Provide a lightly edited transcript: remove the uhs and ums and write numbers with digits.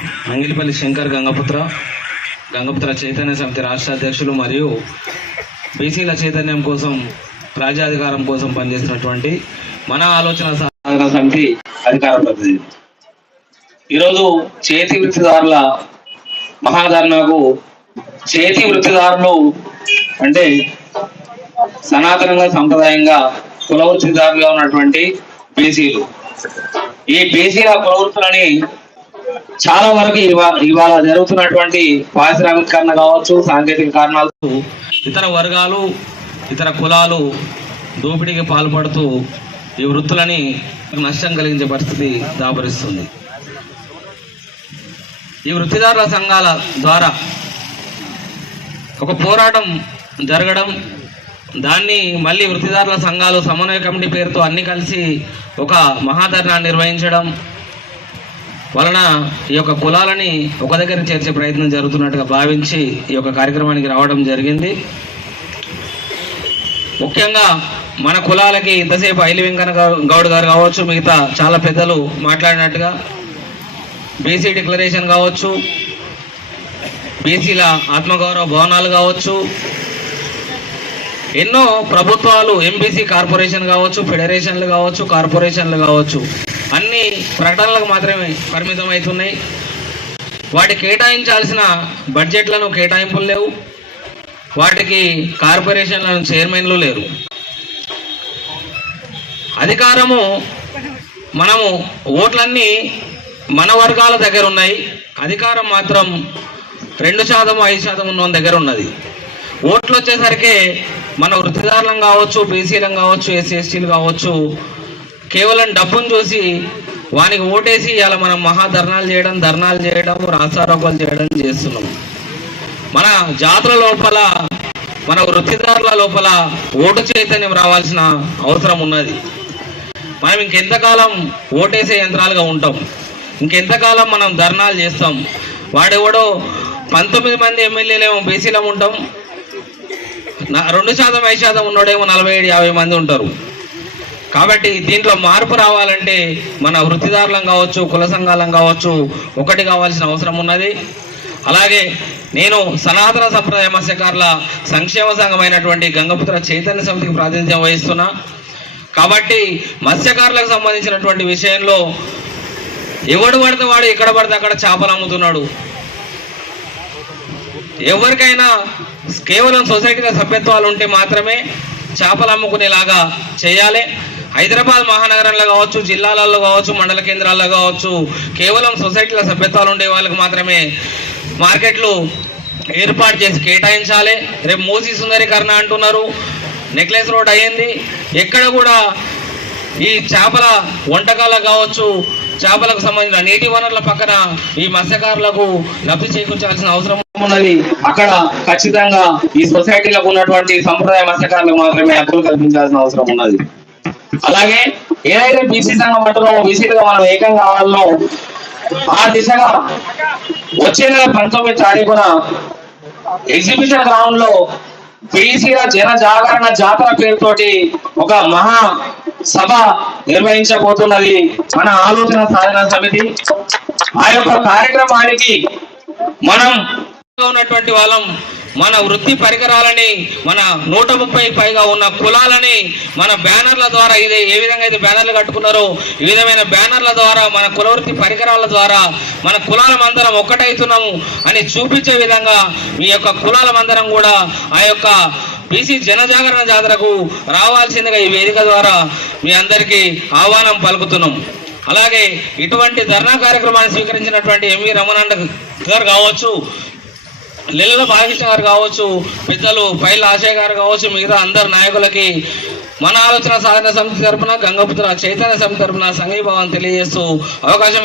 మంగిలిపల్లి శంకర్ గంగపుత్ర చైతన్య సమితి రాష్ట్ర అధ్యక్షులు మరియు బీసీల చైతన్యం కోసం రాజ్యాధికారం కోసం పనిచేసినటువంటి మన ఆలోచన సాధన సమితి అధికార ప్రతినిధి. ఈరోజు చేతి వృత్తిదారుల మహాధర్నాకు చేతి వృత్తిదారులు అంటే సనాతనంగా సంప్రదాయంగా కుల వృత్తిదారులుగా ఉన్నటువంటి బీసీలు. ఈ బీసీల కుల వృత్తులని చాలా వరకు ఇవాళ జరుగుతున్నటువంటి పారిశ్రామికరణ కావచ్చు, సాంకేతిక కారణాలు, ఇతర వర్గాలు, ఇతర కులాలు దోపిడీకి పాల్పడుతూ ఈ వృత్తులని నష్టం కలిగించే పరిస్థితి దాపరిస్తుంది. ఈ వృత్తిదారుల సంఘాల ద్వారా ఒక పోరాటం జరగడం, దాన్ని మళ్ళీ వృత్తిదారుల సంఘాలు సమన్వయ కమిటీ పేరుతో అన్ని కలిసి ఒక మహాధర్నా నిర్వహించడం వలన ఈ యొక్క కులాలని ఒక దగ్గర చేర్చే ప్రయత్నం జరుగుతున్నట్టుగా భావించి ఈ యొక్క కార్యక్రమానికి రావడం జరిగింది. ముఖ్యంగా మన కులాలకి ఇంతసేపు ఐలి వెంకన్న గౌడ్ గారు కావచ్చు, మిగతా చాలా పెద్దలు మాట్లాడినట్టుగా బీసీ డిక్లరేషన్ కావచ్చు, బీసీల ఆత్మగౌరవ భవనాలు కావచ్చు, ఎన్నో ప్రభుత్వాలు ఎంబీసీ కార్పొరేషన్ కావచ్చు, ఫెడరేషన్లు కావచ్చు, కార్పొరేషన్లు కావచ్చు, అన్ని ప్రకటనలకు మాత్రమే పరిమితం అవుతున్నాయి. వాటి కేటాయించాల్సిన బడ్జెట్లను కేటాయింపులు లేవు, వాటికి కార్పొరేషన్లను చైర్మన్లు లేరు. అధికారము మనము ఓట్లన్నీ మన వర్గాల దగ్గర ఉన్నాయి, అధికారం మాత్రం 2%, 5% ఉన్న దగ్గర ఉన్నది. ఓట్లు వచ్చేసరికి మన వృత్తిదారులం కావచ్చు, బీసీలం కావచ్చు, ఎస్సీ ఎస్టీలు కావచ్చు, కేవలం డబ్బును చూసి వానికి ఓటేసి ఇలా మనం ధర్నాలు చేయడం, రాస్తారోకోలు చేయడం చేస్తున్నాం. మన జాతుల లోపల, మన వృత్తిదారుల లోపల ఓటు చైతన్యం రావాల్సిన అవసరం ఉన్నది. మనం ఇంకెంతకాలం ఓటేసే యంత్రాలుగా ఉంటాం, ఇంకెంతకాలం మనం ధర్నాలు చేస్తాం. వాడెవడో 19 మంది ఎమ్మెల్యేలేమో బీసీలం ఉంటాం, 2%, 5% ఉన్నోడేమో 47, 50 మంది ఉంటారు. కాబట్టి దీంట్లో మార్పు రావాలంటే మన వృత్తిదారులం కావచ్చు, కుల సంఘాలం కావచ్చు, ఒకటి కావాల్సిన అవసరం ఉన్నది. అలాగే నేను సనాతన సంప్రదాయ మత్స్యకారుల సంక్షేమ సంఘమైనటువంటి గంగపుత్ర చైతన్య సమితికి ప్రాతినిధ్యం వహిస్తున్నా. కాబట్టి మత్స్యకారులకు సంబంధించినటువంటి విషయంలో ఎవడు పడితే వాడు ఎక్కడ పడితే అక్కడ చేపలు అమ్ముతున్నాడు. ఎవరికైనా కేవలం సొసైటీలో సభ్యత్వాలు ఉంటే మాత్రమే చేపలు అమ్ముకునేలాగా చేయాలి. హైదరాబాద్ మహానగరంలో కావచ్చు, జిల్లాలలో కావచ్చు, మండల కేంద్రాల్లో కావచ్చు, కేవలం సొసైటీల సభ్యత్వాలు ఉండే వాళ్ళకి మాత్రమే మార్కెట్లు ఏర్పాటు చేసి కేటాయించాలి. రేపు మూసీ సుందరీకరణ అంటున్నారు, నెక్లెస్ రోడ్ అయ్యింది. ఎక్కడ కూడా ఈ చేపల వంటకాలకు కావచ్చు, చేపలకు సంబంధించిన నీటి వనరుల పక్కన ఈ మత్స్యకారులకు లబ్ధి చేకూర్చాల్సిన అవసరం ఉన్నది. అక్కడ ఖచ్చితంగా ఈ సొసైటీలకు ఉన్నటువంటి సంప్రదాయ మత్స్యకారులకు మాత్రమే హక్కులు కల్పించాల్సిన అవసరం ఉన్నది. అలాగే ఏదైతే బీసీ సంఘం అంటున్నామో, బీసీలుగా మనం ఏకం కావాలనో ఆ దిశగా వచ్చే నెల 19 తారీఖున ఎగ్జిబిషన్ గ్రౌండ్ లో బీసీల జన జాగరణ జాతర పేరుతోటి ఒక మహా సభ నిర్వహించబోతున్నది మన ఆలోచన సాధన సమితి. ఆ యొక్క కార్యక్రమానికి మనం ఉన్నటువంటి వాళ్ళం మన వృత్తి పరికరాలని, మన 130 పైగా ఉన్న కులాలని మన బ్యానర్ల ద్వారా, ఇదే ఏ విధంగా అయితే బ్యానర్లు కట్టుకున్నారో ఈ విధమైన బ్యానర్ల ద్వారా మన కులవృత్తి పరికరాల ద్వారా మన కులాలమందరం ఒక్కటైతున్నాము అని చూపించే విధంగా మీ యొక్క కులాలమందరం కూడా ఆ యొక్క బీసీ జనజాగరణ జాతరకు రావాల్సిందిగా ఈ వేదిక ద్వారా మీ అందరికీ ఆహ్వానం పలుకుతున్నాం. అలాగే ఇటువంటి ధర్నా కార్యక్రమాన్ని స్వీకరించినటువంటి ఎంవి రమణాండ గారు కావచ్చు, లిల్ల బాలకృష్ణ గారు కావచ్చు, పెద్దలు పైల ఆశయ్ గారు కావచ్చు, మిగతా అందరు నాయకులకి మన ఆలోచన సాధన సమితి తరఫున, గంగపుత్ర చైతన్య సమితి తరఫున సంఘీభావం తెలియజేస్తూ అవకాశం